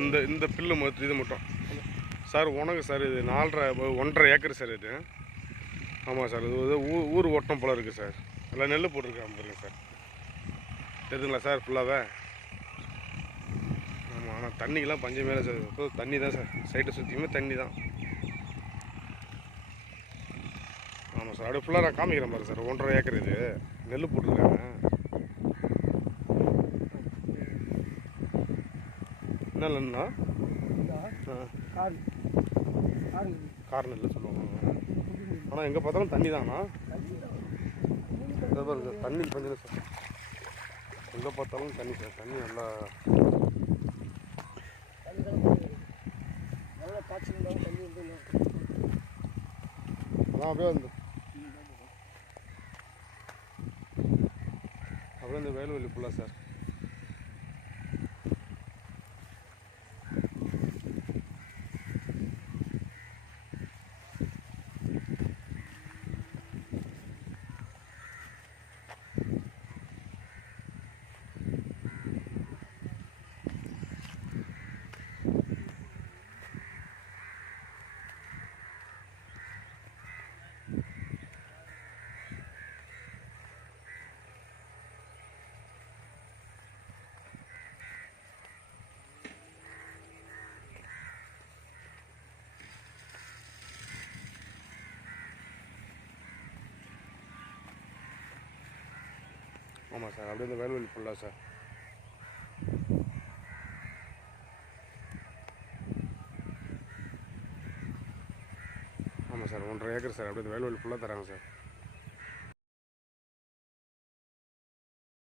இந்த இந்த பில்லு மொத்த இது மட்டும். சார் உனக்கு சார் இது நாலரை ஒன்றரை ஏக்கர் சார் இது. ஆமாம் சார் இது ஊர் ஊர் ஓட்டம் போல் இருக்குது சார். எல்லாம் நெல் போட்டிருக்காங்க பாருங்க சார். தெரியுதுங்களா சார் ஃபுல்லாகவே ஆமாம் ஆனால் தண்ணிக்கெலாம் பஞ்சம் மேலே சார். இப்போ தண்ணி தான் சார். சைட்டை சுற்றியுமே தண்ணி தான். ஆமாம் சார் அப்படியே ஃபுல்லாக நான் காமிக்கிறேன் பாருங்க சார். ஒன்றரை ஏக்கர் இது. நெல் போட்டிருக்காங்க. என்ன ஆ. கார். நெல் சொல்லுவாங்க. ஆனால் எங்கே பார்த்தாலும் தண்ணி தானா பாருங்க தண்ணி பஞ்சம் சார். எங்கே பார்த்தாலும் தண்ணி சார். தண்ணி நல்லா அதான் அப்படியே வந்து. அப்படியே இந்த வேலுவெளி ஃபுல்லாக சார். ஆமாம் சார் அப்படியே இந்த வேல்வெளி ஃபுல்லாக சார். ஆமாம் சார் ஒன்றரை ஏக்கர் சார் அப்படியே இந்த வேல்வெளி ஃபுல்லாக தராங்க சார்.